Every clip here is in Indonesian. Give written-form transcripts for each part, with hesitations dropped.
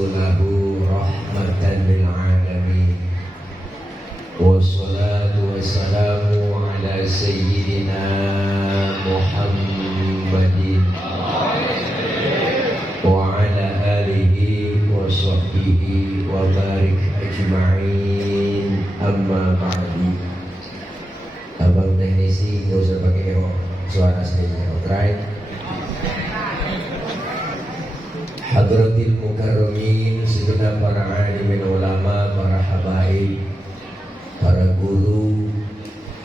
rasulahu rahmatan lil alamin. Wassalatu wassalamu ala sayyidina Muhammadin wa ala alihi wa sahbihi wa barik ajma'in. Amma ba'di. Abang teknisi gak usah pakai suara aslinya, try. Hadratil mukarramin, segenap para alimin ulama, para habaib, para guru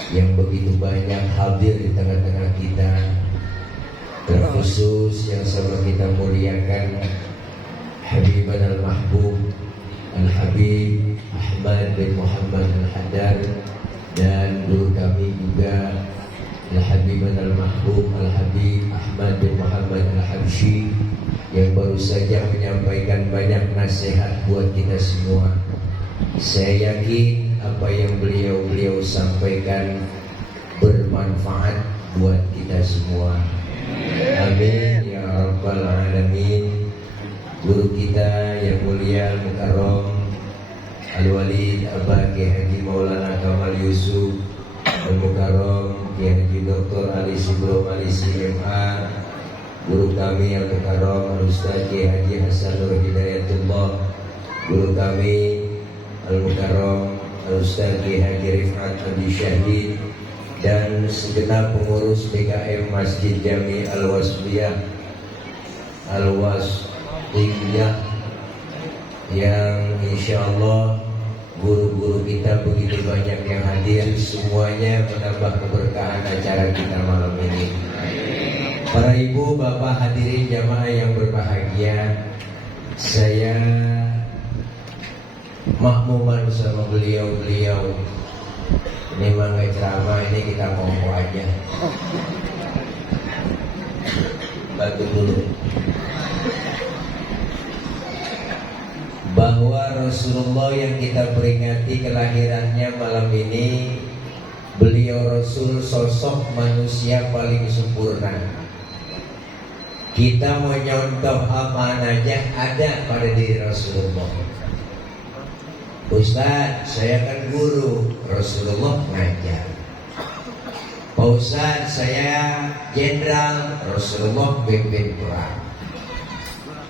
yang begitu banyak hadir di tengah-tengah kita, terkhusus yang sama kita muliakan Habiban al-Mahbub Al-Habib Ahmad bin Muhammad Al-Haddad, dan guru kami juga Al-Habiban al-Mahbub Al-Habib Ahmad bin Muhammad Al-Habsyi, yang baru saja menyampaikan banyak nasihat buat kita semua. Saya yakin apa yang beliau sampaikan bermanfaat buat kita semua. Amin ya rabbal alamin. Guru kita yang mulia Al-Mukarram Al-Walid Abba Kiai Haji Maulana Kamal Yusuf Al-Mukarram Kiai Haji Dr. Ali Subro Malisi MA, guru kami yang Al-Mukarram Al-Ustaz Kiai Haji Hasan Nur Hidayatullah, guru kami Al-Mukarram Al-Ustaz Kiai Haji Rifat Abdi Syahid, dan segenap pengurus PKM Masjid Jami Al-Wasliyah yang insyaallah guru-guru kita begitu banyak yang hadir, semuanya menambah keberkahan acara kita malam ini. Para ibu, bapak, hadirin jamaah yang berbahagia, saya makmuman sama beliau-beliau. Ini mah nggak ceramah, ini kita ngomong aja. Bantu dulu. Bahwa Rasulullah yang kita peringati kelahirannya malam ini, beliau Rasul sosok manusia paling sempurna. Kita mau nyontoh apa aja ada pada diri Rasulullah. Ustaz, saya kan guru, Rasulullah ngajar. Pak Ustaz, saya jenderal, Rasulullah pimpin perang.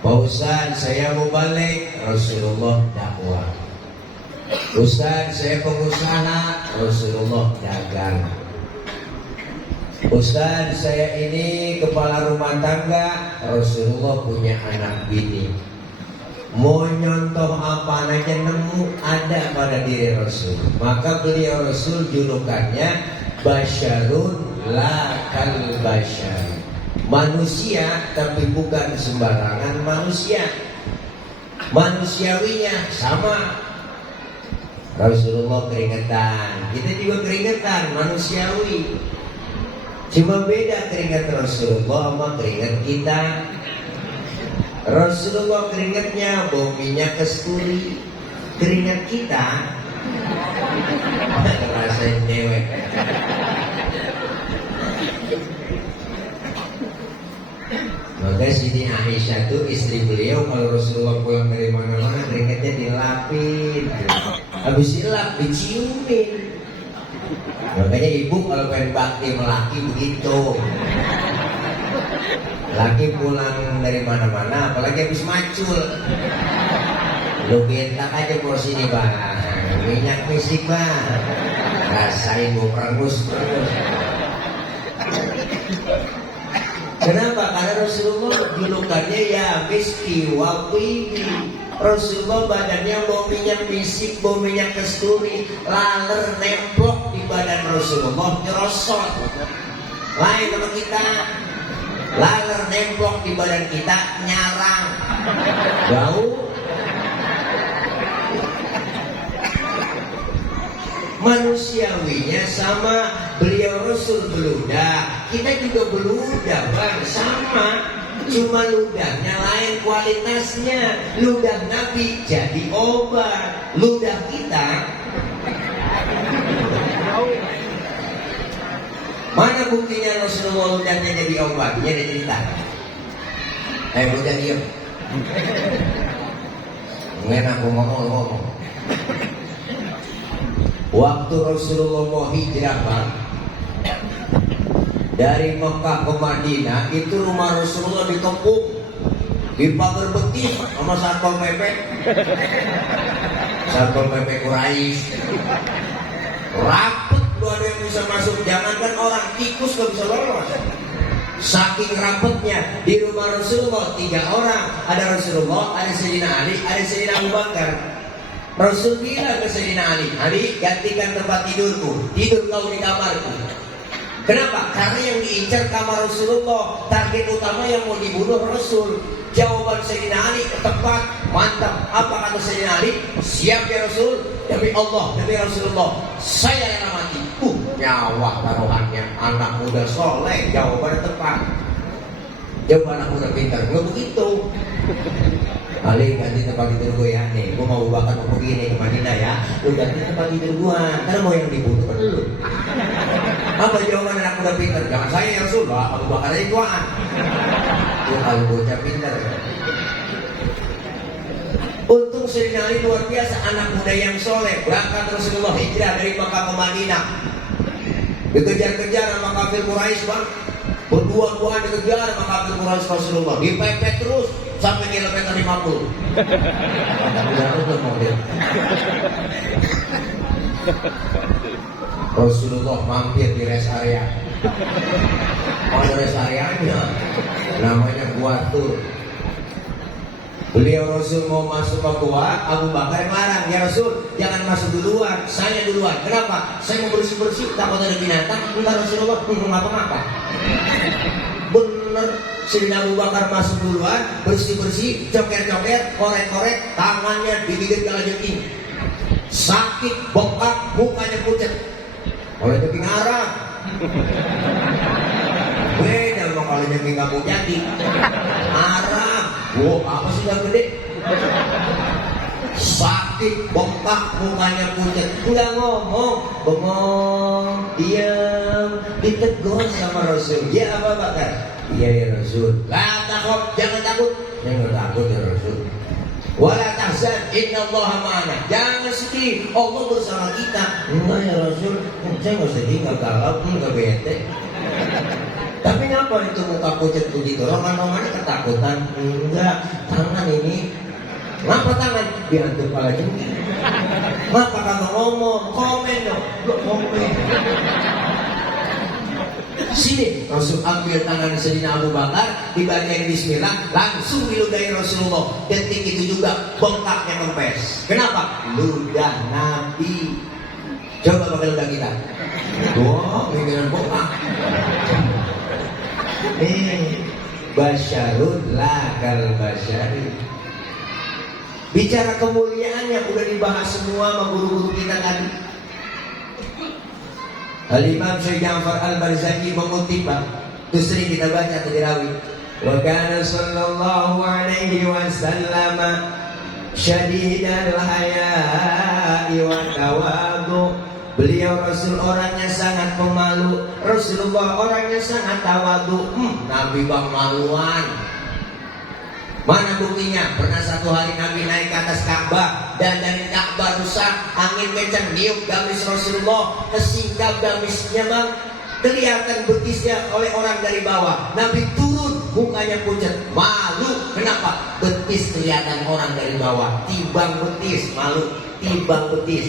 Pak Ustaz, saya mau balik, Rasulullah dakwah. Ustaz, saya pengusaha, Rasulullah dagang. Ustaz, saya ini kepala rumah tangga, Rasulullah punya anak bini. Mau nyontoh apa aja nemu ada pada diri Rasul. Maka beliau Rasul julukannya Basyarun la kal basyar, manusia tapi bukan sembarangan manusia. Manusiawinya sama. Rasulullah keringetan, kita juga keringetan, manusiawi. Cuma beda keringat Rasulullah sama keringat kita. Rasulullah keringatnya bau minyak kasturi, keringat kita rasain dewek. Maka Siti Aisyah tuh istri beliau, kalau Rasulullah pulang dari mana-mana keringatnya dilapin, habis dilap diciumin. Makanya ibu kalau pengen bakti melaki begitu. Laki pulang dari mana-mana, apalagi habis macul, lu bentak aja porsi ini bang, minyak misik bang, rasain bu perengus. Kenapa? Karena Rasulullah julukannya ya miski waqibi. Rasulullah badannya bau minyak misik, bau minyak kasturi, laler nemplok di badan Rasulullah nyerosot. Lain sama kita, laler nemplok di badan kita nyarang, jauh. Manusiawinya sama, beliau Rasul beludak, kita juga beludak bang, sama. Cuma ludahnya lain kualitasnya. Ludah Nabi jadi obat, ludah kita mana buktinya Rasulullah ludahnya jadi obat? Dia ada cerita. Udah diem. Ngen aku ngomong. Waktu Rasulullah mau hijrah, Pak, dari Mekah ke Madinah, itu rumah Rasulullah dikepung, dipagar betis sama Satpol PP. Satpol PP Quraisy. Rapet, lu ada yang bisa masuk. Jangankan orang, tikus gak bisa lolos. Saking rapetnya di rumah Rasulullah 3 orang. Ada Rasulullah, ada Sayyidina Ali, ada Sayyidina Abu Bakar. Rasul bilang ke Sayyidina Ali, Ali gantikan tempat tidurku, tidur kau di kamarku. Kenapa? Karena yang diincar kamar Rasulullah, target utama yang mau dibunuh Rasul. Jawaban Sayyidina Ali tepat, mantap. Apa kata Sayyidina Ali? Siap ya Rasul, demi Allah, demi Rasulullah, saya yang mati. Nyawa taruhannya, anak muda soleh. Jawabannya tepat. Jawaban anak muda pintar, nggak begitu. Ali ganti tempat tidur gue ya, nih gue mau bakar mau pergi nih ke Madinah ya, lu ganti tempat tidur gue, karena mau yang dibunuh kan lu. Apa jawaban anak muda pintar? Jangan saya yang Rasulullah, Abu Bakar aja tuaan. Itu kalau bocah pintar. Untung Sayyidina Ali luar biasa, anak muda yang soleh. Berangkat Rasulullah hijrah dari Mekah ke Madinah, dikejar-kejar sama kafir Quraisy, Bang. Berdua-duaan dikejar sama kafir Quraisy Rasulullah, dipepet terus sampai kilometer 50. Rasulullah mampir di rest area. Ada rest areanya, namanya Gua Tur. Beliau Rasul mau masuk ke gua, Abu Bakar melarang, ya Rasul jangan masuk duluan, saya duluan. Kenapa? Saya mau bersih-bersih, takut ada binatang. Enggak Rasulullah, belum ngapa-ngapa. Bener, Sayyidina Abu Bakar masuk duluan, bersih-bersih, coker-coker, korek-korek, tangannya digigit kalajengking. Sakit, bengkak, mukanya pucat. Oleh itu ngarang. Beda sama kalau jengking gak mau jadi. Ngarang. Wow, apa sih yang gede? Sakit, bengkak, mukanya pucat. Udah ngomong, bengong, diam, ditegur sama Rasul. Ya Abu Bakar? Iya ya Rasul. La takut, jangan takut. Saya nggak takut ya Rasul. Wala tahzan, innallaha ma'ana. Jangan sedih, Allah bersama kita. Enggak ya Rasul, saya nggak sedih, nggak galau, nggak bete. Tapi ngapa itu muka pucat begitu? Roman-romannya ketakutan. Enggak, tangan ini. Ngapa tangan? Diantuk kepala jengking. Ngapa kagak ngomong? Komen dong. Lo komen. Sini, Rasul ambil tangan Sayyidina Abu Bakar, dibacain bismillah, langsung diludahi Rasulullah. Detik itu juga bengkaknya kempes. Kenapa? Ludah Nabi. Coba pakai ludah kita. Wah, dengan bengkak. Basyarun lakal basyari. Bicara kemuliaannya udah dibahas semua sama guru-guru kita tadi. Al-Imam Syekh Ja'far Al-Barzanji mengutip, itu sering kita baca tadi rawi. Wa kana sallallahu alaihi wasallam syadidal haya'i wa tawadu. Beliau Rasul orangnya sangat pemalu. Rasulullah orangnya sangat tawadu. Nabi bang maluan. Mana buktinya? Pernah satu hari Nabi naik ke atas Ka'bah, dan dari Ka'bah rusak, angin kencang niup gamis Rasulullah, kesingkap gamisnya bang, kelihatan betisnya oleh orang dari bawah. Nabi turun, mukanya pucat, malu. Kenapa? Betis kelihatan orang dari bawah. Timbang betis, malu. Timbang betis.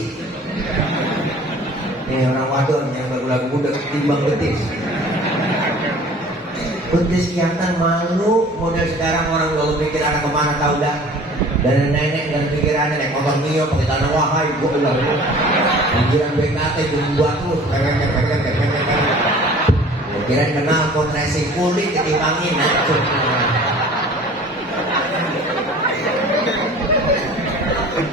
Ini orang wadon yang lagu-lagu muda, timbang betis. Betis kelihatan malu. Model sekarang orang kalau mikir anak kemana tahu dah. Dan nenek dan pikirannya naik motor Mio pakai tanah wahai, gue udah lu. Pikiran BKT buat lu, kirain kenal pot racing kulit ketimbangin.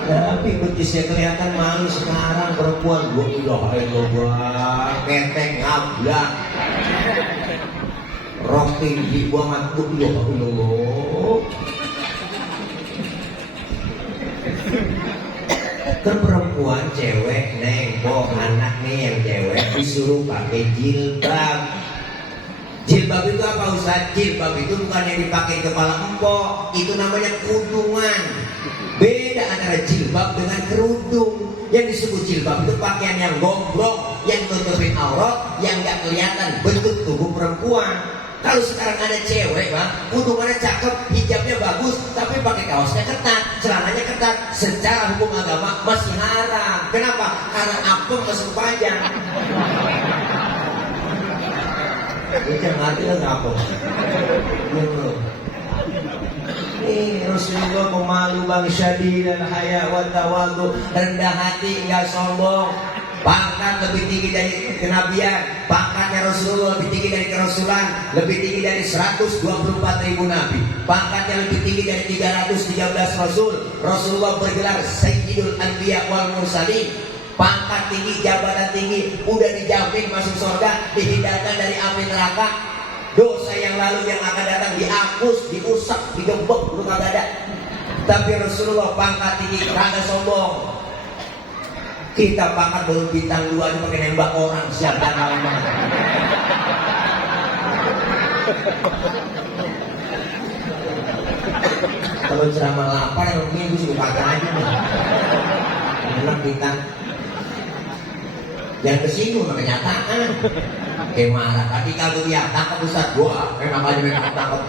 Tapi betisnya kelihatan malu sekarang perempuan. Gue udah ketek ngablak. Rok tinggi banget, kan perempuan cewek nengok anak nih yang cewek disuruh pakai jilbab. Jilbab itu apa Ustaz? Jilbab itu bukan yang dipakai di kepala empok, itu namanya kerudungan. Beda antara jilbab dengan kerudung. Yang disebut jilbab itu pakaian yang gombrong, yang tutupin aurat, yang gak kelihatan bentuk tubuh perempuan. Kalau sekarang ada cewek, Bang, kerudungannya cakep, hijabnya bagus, tapi pakai kaosnya ketat, celananya ketat, secara hukum agama masih haram. Kenapa? Karena apem masuk panjang. Itu ngerti lah ngapa? Rasulullah pemalu bang syadidan haya wa tawadu, rendah hati enggak sombong, pangkat lebih tinggi dari kenabian, pangkatnya Rasulullah lebih tinggi dari kerasulan, lebih tinggi dari 124.000 nabi, pangkatnya lebih tinggi dari 313 rasul. Rasulullah bergelar Sayyidul Anbiya wal Mursalin, pangkat tinggi, jabatan tinggi, udah dijamin masuk surga, dihindarkan dari api neraka. Dosa yang lalu yang akan datang dihapus, diusap, digebek, lu kagak ada. Tapi Rasulullah pangkat tinggi, kagak sombong. Kita pangkat baru bintang 2 ini pakai nembak orang, siap dan lama. Kalau ceramah lapar yang minggu sudah pakai aja nih. Enak bintang. Yang kesinggung sama kenyataan. Kayak marah. Tadi kalau dia tangkap Ustaz gua, enak aja main tangkap.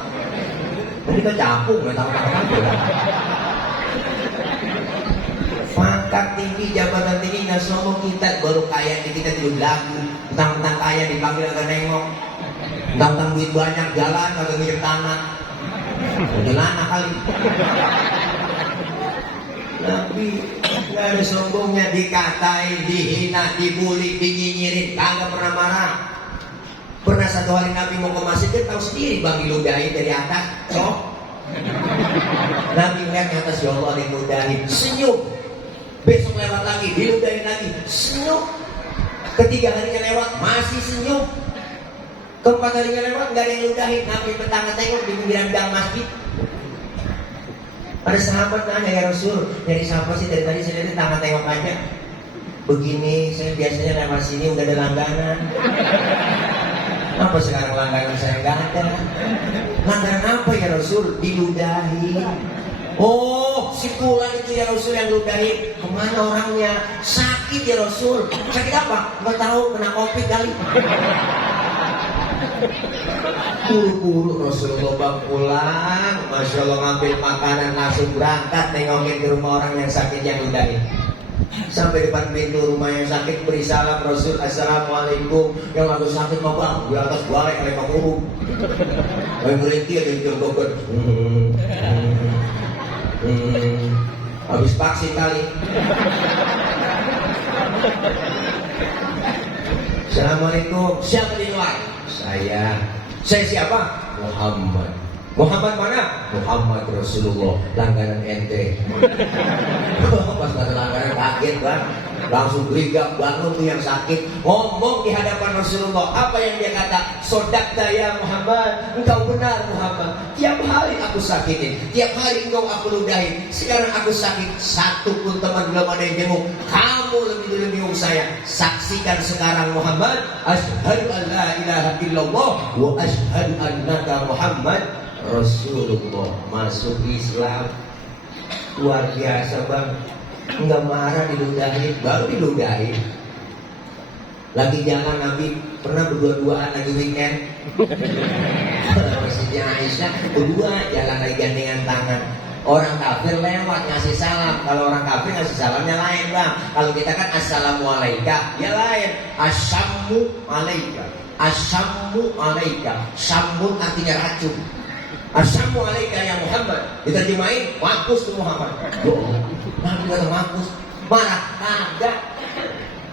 Nanti kita capung main tangkap. Pangkat tinggi, jabatan tinggi nggak sombong kita, baru kaya kita tidur lagu. Tentang kaya dipanggil agak nengok. Tentang duit banyak jalan agak nginjek tanah. Jalan kali. Tapi nggak ada sombongnya, dikatain, dihina, dibully, dinyinyirin, kagak pernah marah. Pernah satu hari Nabi mau ke masjid, dia tahu sendiri bang diludahin dari atas, Nabi ngeliat ke atas, ya Allah diludahin, senyum. Besok lewat lagi, diludahin lagi, senyum. Ketiga harinya lewat, masih senyum. Keempat harinya lewat, nggak ada yang ludahin. Nabi petang tengok di pinggiran gang masjid. Ada sahabat nanya, ya Rasul, dari siapa sih dari tadi saya lihat tangan tengok aja. Begini, saya biasanya lewat sini udah ada langganan. Apa sekarang langganan saya nggak ada? Langganan apa ya Rasul? Diludahi. Oh, si pulang itu ya Rasul yang ludahi. Kemana orangnya? Sakit ya Rasul. Sakit apa? Nggak tahu, kena COVID kali. Buru-buru Rasulullah bang pulang, Masya Allah ngambil makanan langsung berangkat nengokin ke rumah orang yang sakit yang ludahin. Sampai depan pintu rumah yang sakit beri salam Rasul, Assalamualaikum. Yang lagi sakit mah bang, di atas balik oleh Pak Guru. Yang berhenti ada di jonggokan. Habis vaksin kali. Assalamualaikum. Siapa di luar? Saya siapa? Muhammad. Muhammad mana? Muhammad Rasulullah. Langganan ente. Pas ada langganan kaget bang, langsung gerigak bangun tuh yang sakit. Ngomong di hadapan Rasulullah. Apa yang dia kata? Sodakta ya Muhammad. Engkau benar Muhammad. Tiap hari aku sakitin, tiap hari engkau aku ludahin. Sekarang aku sakit, satu pun teman belum ada yang jenguk. Kamu lebih dulu jenguk saya. Saksikan sekarang Muhammad. Asyhadu an la ilaha illallah wa asyhadu annaka Muhammad Rasulullah. Masuk Islam. Luar biasa bang. Enggak marah diludahin, baru diludahin. Lagi jalan Nabi pernah berdua-duaan lagi weekend. Masjidnya Aisyah berdua jalan lagi gandengan tangan. Orang kafir lewat ngasih salam. Kalau orang kafir ngasih salamnya lain bang. Kalau kita kan assalamualaikum, ya lain. Asyamu alaika. Asyamu alaika. Syamun artinya racun. Asyamu alaika ya Muhammad. Diterjemahin mampus tuh Muhammad. Nabi kata mampus. Marah kagak.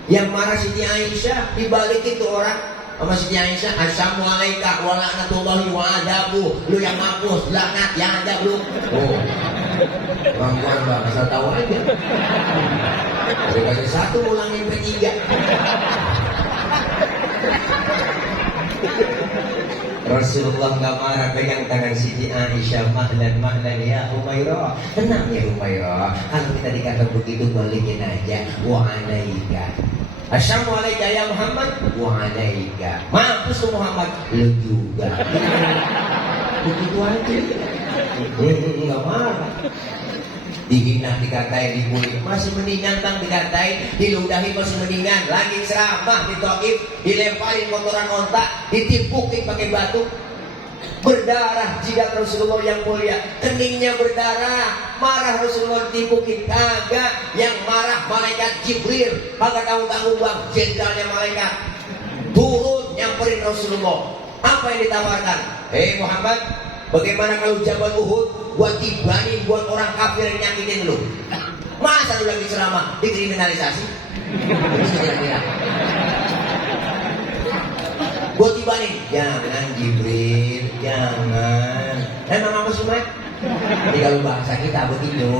Yang marah Siti Aisyah, dibalikin tuh orang sama Siti Aisyah, Asyamu alaika wa la'natullahi wa adabu. Lu yang mampus, laknat yang ada lu. Oh, perempuan bang, asal tahu aja. Daripada satu ulangin bertiga. Rasulullah nggak marah, pegang tangan Siti Aisyah, mahlan ya Humairah, tenang ya Humairah. Kalau kita dikata begitu balikin aja, wa alaika. Assalamualaikum ya Muhammad. Waalaikum. Mampus lu Muhammad. Lu juga. Begitu aja. Enggak marah. Dihina, dikatain, dibully, masih mendingan bang, dikatain, diludahi masih mendingan. Lagi ceramah di Taif, dilemparin kotoran ontak, ditipukin pakai batu, berdarah jidat Rasulullah yang mulia, keningnya berdarah. Marah Rasulullah ditipukin, kagak. Yang marah malaikat Jibril, kagak tanggung-tanggung bang, jenderalnya malaikat turun nyamperin Rasulullah. Apa yang ditawarkan? Hei Muhammad, bagaimana kalau Jabal Uhud buat tibanin buat orang kafir yang nyakitin lu? Masa lu lagi ceramah dikriminalisasi? Buat tibanin, jangan Jibril, jangan. Emang apa sih Mak? Jadi kalau bahasa kita begitu.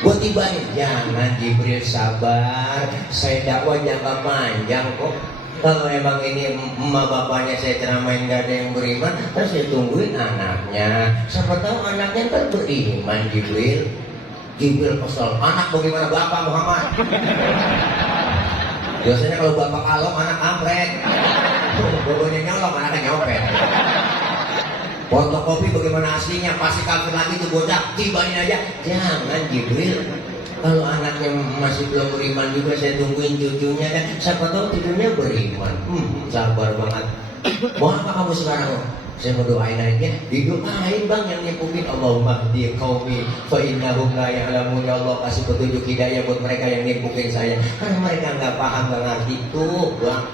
Buat tibanin, jangan Jibril, sabar. Saya dakwah jangka panjang kok. Kalau emang ini emak bapaknya saya ceramain gak ada yang beriman, terus saya tungguin anaknya. Siapa tahu anaknya ntar beriman. Jibril kesel, anak bagaimana bapak Muhammad? Biasanya kalau bapak kalong anak kampret, bapaknya nyolong anaknya nyopet. Fotokopi bagaimana aslinya, pasti kafir lagi tuh bocah, tibain aja. Jangan Jibril. Kalau anaknya masih belum beriman juga saya tungguin cucunya kan. Siapa tahu cucunya beriman. Sabar banget. Mau apa kamu sekarang? Saya mau doain aja. Didoain bang yang nyipukin. Allahumma hdi qaumi fa innahum la ya'lamun. Ya Allah kasih petunjuk hidayah buat mereka yang nyipukin saya. Karena mereka nggak paham, nggak ngerti tuh bang.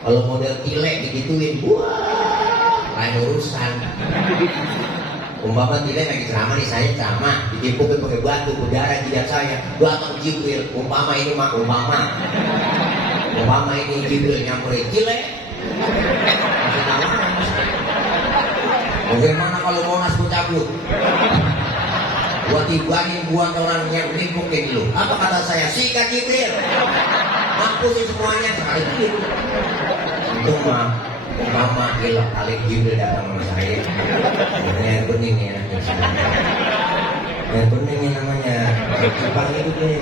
Kalau model kilek digituin, wah lain urusan. Umpama tidak lagi ceramah nih, saya ceramah ditimpukin pakai batu, berdarah jidat saya, datang Jibril. Umpama ini Jibril nyamperin Cilek. Masih tawaran. Bagaimana kalau Monas ku cabut? Buat tibanin buat orang yang nimpukin lu. Apa kata saya? Sikat Jibril. Mampusin semuanya sekali gitu. Itu mah. Umpama gila kali Jibril datang sama saya. Ini air bening ya. Air bening ini namanya. Cupang itu nih.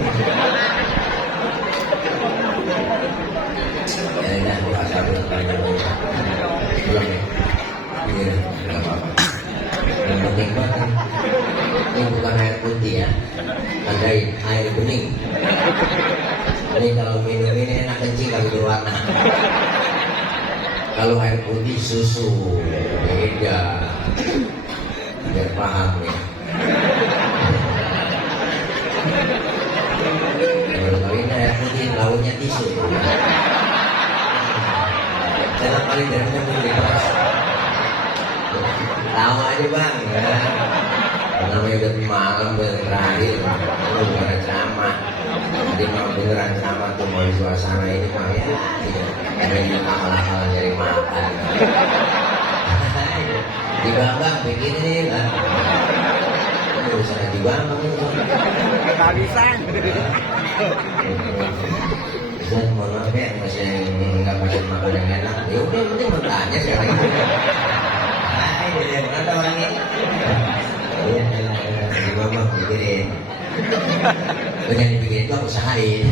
Ya udah, gua asal belum banyak. Belum ya? Iya, nggak apa-apa. Yang penting banget. Ini bukan air putih ya. Ada air bening. Ini kalau minum ini enak kencing kalau berwarna. Kalau air putih susu beda, biar paham ya. Kalau ini air putih lautnya tisu. Jangan paling derasnya mungkin tahu aja bang ya. Namanya udah malam berakhir, bukan ada ceramah. Jadi mau beneran ceramah tuh mau di suasana ini mah ya. Ini akal-akalan nyari makan. Di Bambang begini lah. Urusan di Bambang itu. Kehabisan. Ustaz, mohon maaf ya, masih nggak pakai makan yang enak. Ya udah, penting bertanya sekarang. Ini mana orangnya? Iya, di Bambang pikirin. Jangan dipikirin itu aku usahain.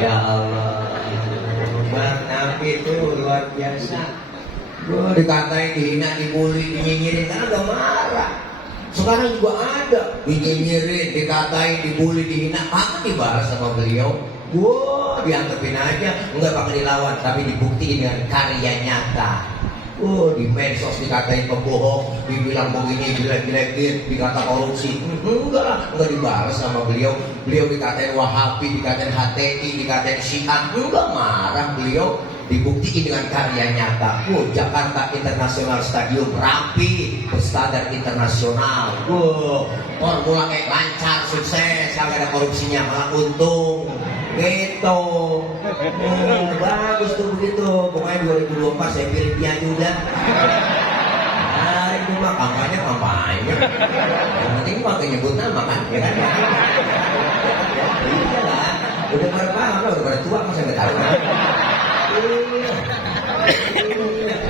Ya Allah. Bang Nabi itu luar biasa. Gua dikatain, dihina, dibully, dinyinyirin karena udah marah. Sekarang juga ada dinyinyirin, dikatain, dibully, dihina, apa dibalas sama beliau? Gua dianggapin aja, enggak pakai dilawan, tapi dibuktiin dengan karya nyata. Di medsos dikatain pembohong, dibilang begini, jelek-jelekin, dikata korupsi. Enggak dibalas sama beliau. Beliau dikatain Wahabi, dikatain HTI, dikatain Syiah. Enggak marah beliau. Dibuktiin dengan karya nyata. Jakarta International Stadium rapi, berstandar internasional. Formula kayak lancar, sukses, kagak ada korupsinya, malah untung. Gitu. Bagus tuh begitu. Pokoknya 2024 saya pilih dia juga. Nah, itu mah kampanye. Yang penting pakai nyebut nama kan, ya kan? Iya lah. Udah pada paham lah, udah pada tua kan saya tahu.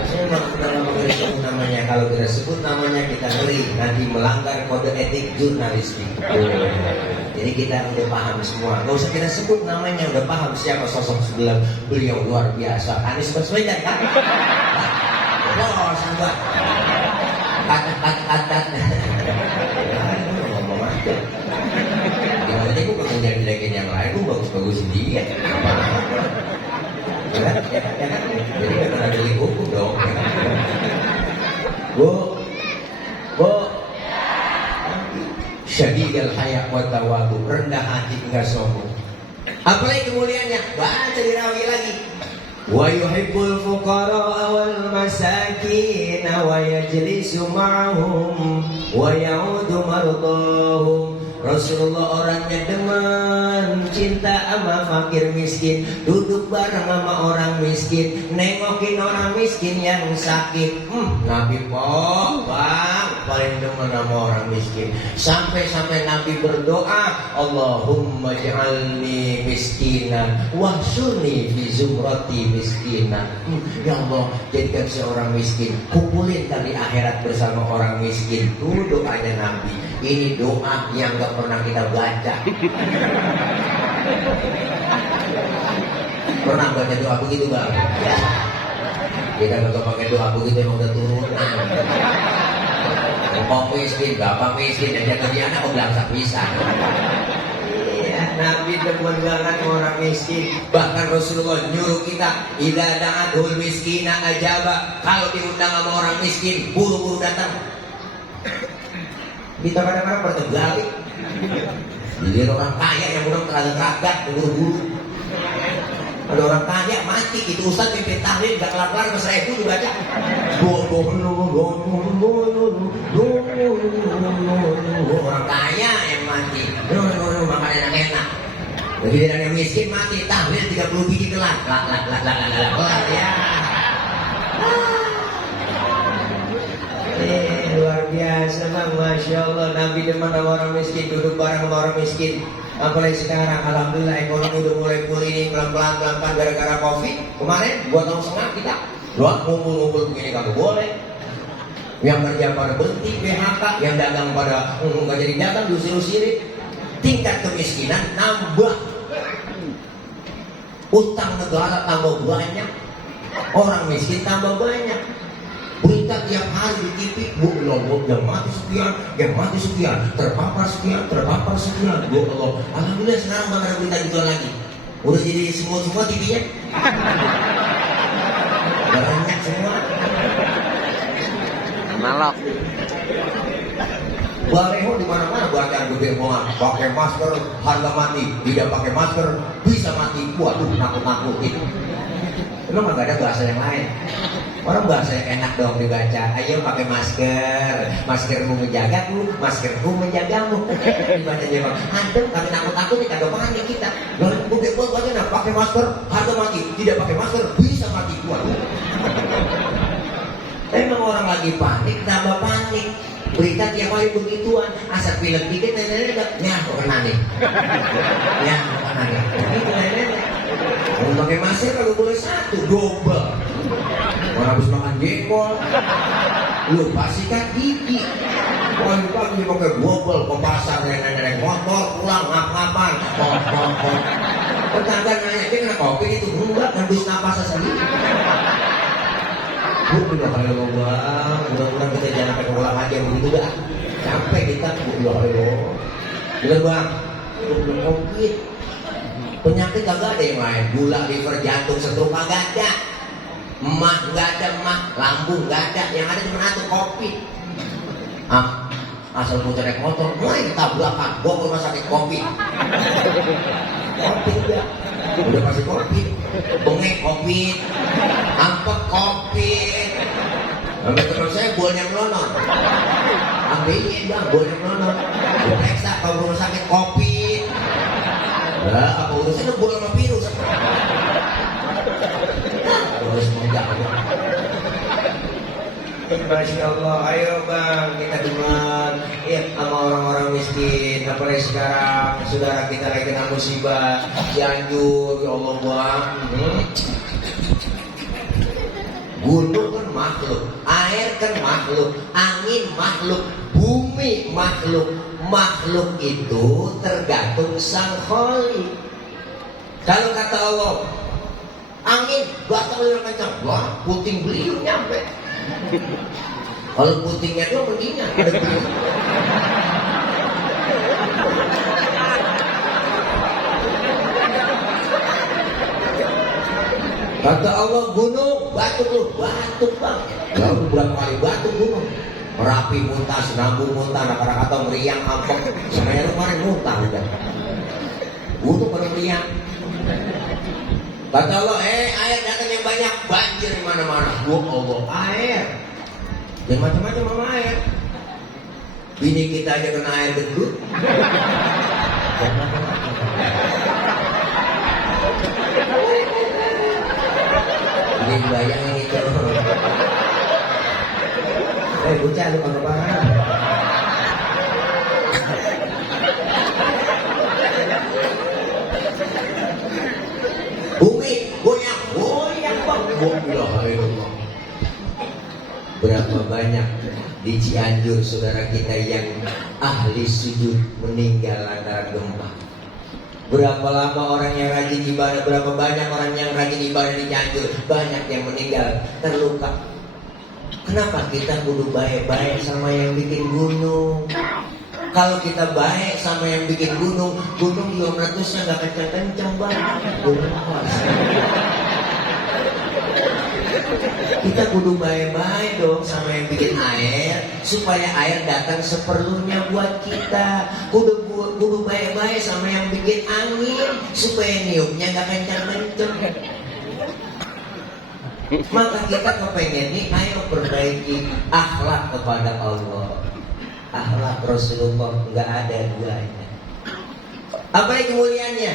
Saya udah namanya. Kalau kita sebut namanya kita ngeri, nanti melanggar kode etik jurnalistik. Jadi kita udah paham semua. Gak usah kita sebut namanya, udah paham siapa sosok sebelah beliau luar biasa. Anies Baswedan kan? Oh, sahabat. Kat. Ngomong aja. Gimana aja gue pengen jelekin yang lain, gue bagus-bagusin dia. Ya, jadi kan ada delik hukum dong. Bu, syadidul haya wa tawadu, rendah hati enggak sombong. Apalagi kemuliaannya, baca dirawi lagi. Wa yuhibbul fuqara wal masakin wa yajlisu ma'hum wa ya'udu mardahum. Rasulullah orangnya demen, cinta sama fakir miskin, duduk bareng sama orang miskin, nengokin orang miskin yang sakit. Nabi bang paling demen sama orang miskin. Sampai Nabi berdoa, Allahumma ja'alni miskinan wahsyurni fi zumrati miskinan. Ya Allah, jadikan seorang miskin, kumpulin kali akhirat bersama orang miskin. Itu doanya Nabi. Ini doa yang gak pernah kita baca. Pernah baca doa begitu bang? Ya. Kita gak pakai doa begitu, emang udah turunan. Ngomong miskin, bapak miskin, dan jaga dia anak, belangsa pisah. Iya, Nabi demen banget orang miskin. Bahkan Rasulullah nyuruh kita, idza da'atul miskina ajaba. Kalau diundang sama orang miskin, buru-buru datang. Kita kadang-kadang bertegali. Jadi orang kaya yang udah teragak-agak, buru-buru. Ada orang kaya mati, itu ustaz pimpin tahlil gak kelar-kelar ke 1000 dibaca. Orang kaya yang mati, makan enak-enak. Jadi yang miskin mati, tahlil 30 biji kelar. Ya. Luar biasa bang, Masya Allah. Nabi demen sama orang miskin, duduk bareng sama orang miskin. Apalagi sekarang, alhamdulillah ekonomi udah mulai pulih ini pelan-pelan gara-gara Covid. Kemarin 2 tahun setengah kita ngumpul begini kagak boleh. Yang kerja pada berhenti PHK, yang dagang pada nggak jadi dagang, diusir-usirin. Tingkat kemiskinan nambah, utang negara tambah banyak, orang miskin tambah banyak. Berita tiap hari di TV, yang mati sekian, terpapar sekian. Ya Allah, alhamdulillah sekarang nggak ada berita gitu lagi. Udah jadi semua TV-nya. Banyak semua. Analog. Baleho di mana-mana bacaan gede banget. Pakai masker, harga mati. Tidak pakai masker, bisa mati. Waduh, nakut-nakutin. Emang nggak ada bahasa yang lain? Orang bahasa yang enak dong dibaca. Ayo pakai masker, maskermu menjagaku, maskerku menjagamu. Dibaca aja bang. Adem, kami takut-takut nih, kagak panik kita. Lalu gue buat aja nah, pakai masker, harga mati. Tidak pakai masker, bisa mati. Waduh. Emang orang lagi panik, tambah panik. Berita tiap hari begituan, asal film dikit, nenek-nenek, kok kena nih. Kok kena nih. Gitu nenek-nenek. Kalau pakai masker kalau boleh 1, double. Orang habis makan jengkol, lupa sikat gigi. Pagi-pagi pakai double ke pasar, nenek-nenek motor, pulang ngap-ngapan, kok. Tetangga nanya, dia kena kopi itu? Enggak, ngembus napasnya sendiri. Udah kali lo bang, mudah-mudahan kita jangan sampai keulang lagi yang begitu dah. Sampai kita udah kali lo. Bilang bang, udah COVID. Penyakit kagak ada yang lain, gula, liver, jantung, stroke kagak ada. Emah nggak ada, lambung nggak ada, yang ada cuma satu COVID. Asal gue naik motor, mulai tabrakan, gue ke rumah sakit COVID. COVID ya, udah pasti COVID, bengek COVID, ampek COVID. Sampai teman saya bolanya melonot, ambilnya bang, bolanya melonot. Gue periksa kalau rumah sakit COVID. Lah, apa urusannya bola sama virus? Terus menggak. Masya Allah, ayo bang, kita demen sama orang-orang miskin. Apalagi sekarang, saudara kita lagi kena musibah, Cianjur, ya Allah bang. Gunung kan makhluk, air kan makhluk, angin makhluk, bumi makhluk. makhluk itu tergantung sang khalik. Kalau kata Allah, angin batang yang kencang, wah puting beliung nyampe. Kalau putingnya itu mendingan ada beliung. Kata Allah, gunung batuk lu, batuk bang. Lalu berapa kali batuk gunung? Merapi muntah, Sinabung muntah, Rakatau meriang, Ampek, Semeru kemarin muntah udah. Gunung pada meriang. Kata Allah, air datang yang banyak, banjir di mana-mana. Gua Allah, air. Dan macam-macam sama air. Bini kita aja kena air gendut. Ini bayangin itu. Bocah lu apa-apaan. Bumi goyang bang. Alhamdulillah. Berapa banyak di Cianjur saudara kita yang ahli sujud meninggal lantaran gempa. Berapa lama orang yang rajin ibadah, berapa banyak orang yang rajin ibadah di Cianjur, banyak yang meninggal terluka. Kenapa kita kudu baik-baik sama yang bikin gunung? Kalau kita baik sama yang bikin gunung, gunung juga meletusnya nggak kencang-kencang banget. Kita kudu baik-baik dong sama yang bikin air, supaya air datang seperlunya buat kita. Kudu baik-baik sama yang bikin angin, supaya niupnya nggak kencang-kencang. Maka kita kepengen nih, ayo perbaiki akhlak kepada Allah. Akhlak Rasulullah nggak ada duanya. Apa yang kemuliaannya?